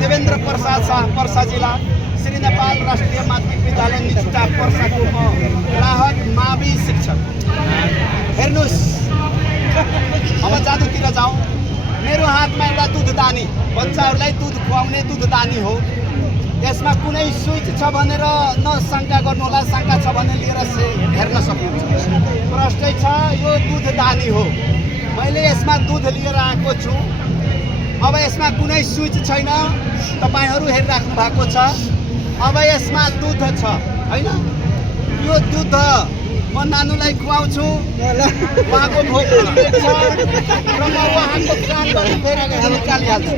देवेन्द्र प्रसाद शाह पर्सा जिल्ला श्री नेपाल राष्ट्रिय माध्यमिक विद्यालय निष्ठा पर्साको म राहत मावि शिक्षक। हेर्नुहोस्, अब जादुतिर जाउँ। मेरो हातमा एउटा दुधदानी, बच्चाहरूलाई दुध खुवाउने दुधदानी हो। यसमा कुनै स्विच छ भनेर न शङ्का गर्नुहोला, शङ्का छ भने लिएर हेर्न सक्नुहुन्छ। प्रष्टै छ, यो दुधदानी हो। मैले यसमा दुध लिएर आएको छु। अब यसमा कुनै स्विच छैन, तपाईहरू हेरिराख्नु भएको छ। अब यसमा दुध छ हैन? यो दुध म नानुलाई खुवाउँछु, उहाँको भोक छ र म उहाँको कानबाट फेरि निकालिहाल्छु।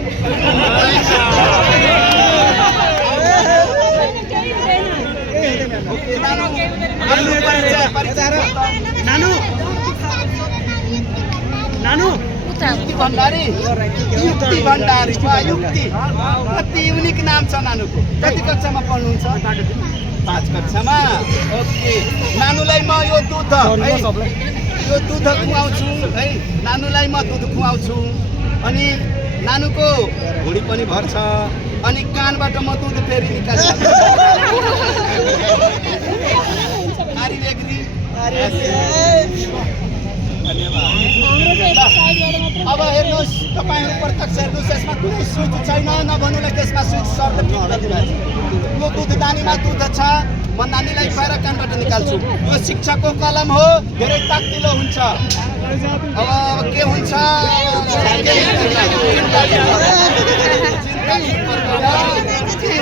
नानु युक्ति भण्डारी, युक्ति भण्डारी, युक्ति कति युनिक नाम छ नानुको। कति कक्षामा पढ्नुहुन्छ? 5 कक्षामा। ओके, नानुलाई म यो दुध खुवाउँछु है। नानुलाई म दुध खुवाउँछु अनि नानुको भुँडी पनि भर्छ अनि कानबाट म दुध फेरि निकाल्छु। अब हेर्नुहोस्, तपाईँहरू प्रत्यक्ष हेर्नुहोस्, यसमा कुनै स्विच छैन, नभन्नुलाई त्यसमा स्विच सर्ट यो दुधदानीमा दुध छ। म नानीलाई बाहिर कानबाट निकाल्छु। यो शिक्षकको कलम हो, धेरै ताक्तिलो हुन्छ। अब के हुन्छ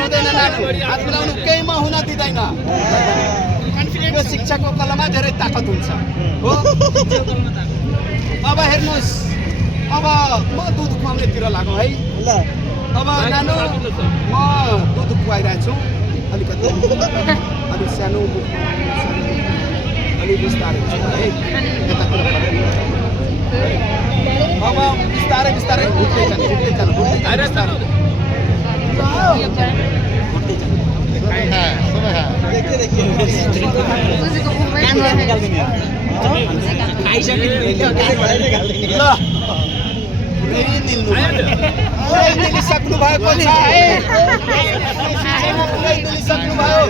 हुँदैन, नानु हात मिलाउनु केही म हुन दिँदैन। यो शिक्षकको कलममा धेरै ताकत हुन्छ हो। अब हेर्नुहोस्, अब म दुध खुवाउनेतिर लागौँ है। अब नानु म दुध खुवाइरहेको छु, अलिकति अलिक सानो अलिक बिस्तारै है। अब बिस्तारै बिस्तारै घुट्दै जानु। निलिसक्नु भएको छ है, निलिसक्नु भयो।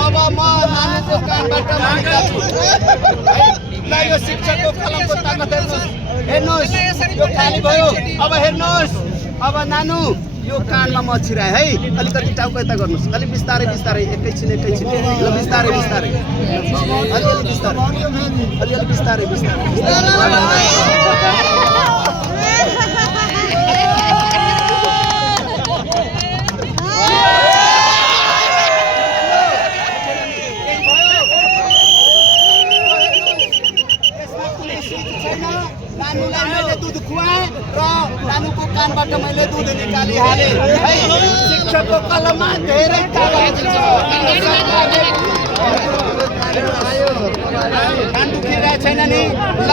अब म नानुको कानबाट निकाल्छु। यो शिक्षकको कलमको ताकत हेर्नुहोस्, यो खाली भयो। अब हेर्नुहोस्, अब नानु यो कानमा म छिराएँ है। अलिकति टाउको यता गर्नुहोस्, अलिक बिस्तारै बिस्तारै, एकैछिन ल, बिस्तारै बिस्तारै, अलिअलि बिस्तारै बिस्तारै। नानुलाई मैले दुध खुवाएँ र नानुको कानबाट मैले दुध निकालिहालेँ है। शिक्षकको कलममा धेरै ताकत छ। कान दुखिरहेको छैन नि? ल